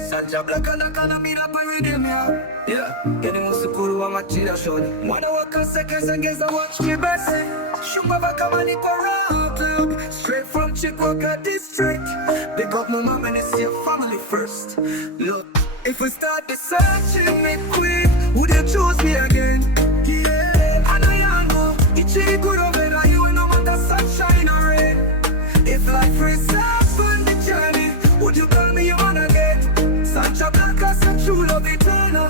Sancha Blacka na kana mira paredim yeah. Keni musukuru wa MADYIRAZHONI. Mwana wa KASEKE Zengeza watch me best. Shumba Vakamanikwa club. Straight from Chikwaka district. Big up my Mom Enesia family first. Look, if we start the searching me quick, would you choose me again? Yeah, and I know it's a good over you no matter sunshine or rain. If life results on the journey, would you call me on again? Sancha Blacka said true love eternal.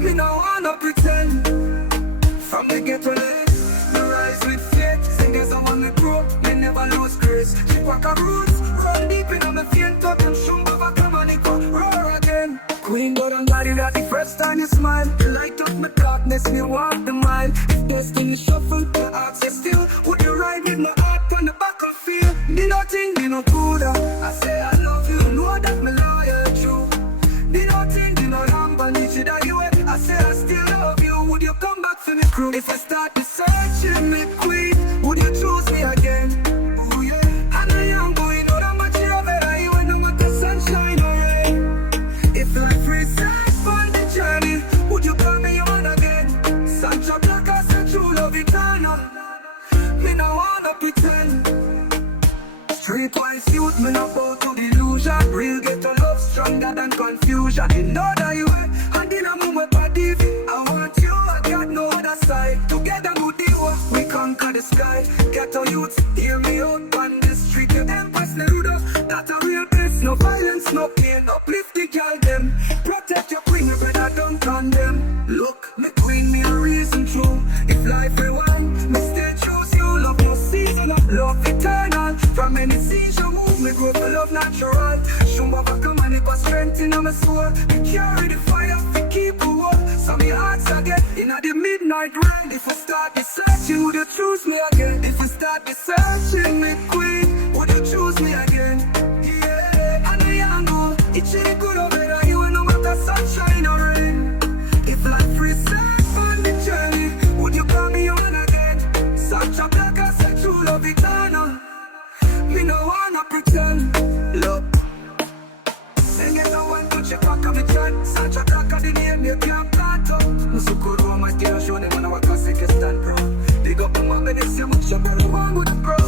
Me no wanna pretend. From the ghetto me rise with faith. Zengeza on me grow, me never lose grace. Chikwaka roots, run deep in on me faint totem. Shumba Vakamanikwa, roar again. Queen God and body that the first time you smile. You light up my darkness, me walk the mile. If destiny shuffle, my heart say still. Would you ride with my heart on the battlefield? Me nothing, me no good. I say I love you, know that me loyal true. Me nothing, me no number, need you that you way. I say I still love you, would you come back for me crew? If I start the searching me queen, would you choose me again? Ooh yeah, and I am going out of my chair, better you ain't no matter sunshine or rain. If life resides on the journey, would you call me on again? Sancha Blacka said true love eternal. Me no wanna pretend. Streetwise youth, me no bow to delusion. Real ghetto love stronger than confusion. In other you way, and in a moment body I want you, I got no other side. Together good deal, we conquer the sky. Ghetto youth, hear me out on the street. You empress Neruda, that a real bliss. No violence, no pain, uplift the girl them. Protect your queen, your brother don't condemn. Look, me queen, me a reason true. If life rewind, me still choose you. Love no season, love eternal. From any seizure move, me grow for love natural. Shumba Vakamanikwa strength in my soul. Me carry the fire, we keep the war. So me hearts again, in the midnight rain. If I start the searching, would you choose me again? If I start the searching, me queen, would you choose me again? Yeah, and I know it's a good over you no matter sunshine or rain. If life resides on the journey, would you call me on again? Sancha Blacka said true love eternal. Me no wanna pretend. Look, Zengeza one to Chikwaka me chan. Sancha Blacka the name you can't plant up. Musukuru wa MADYIRAZHONI, mwana wa KASEKE stand proud. Big up my Mom Enesia, much better one with the pro.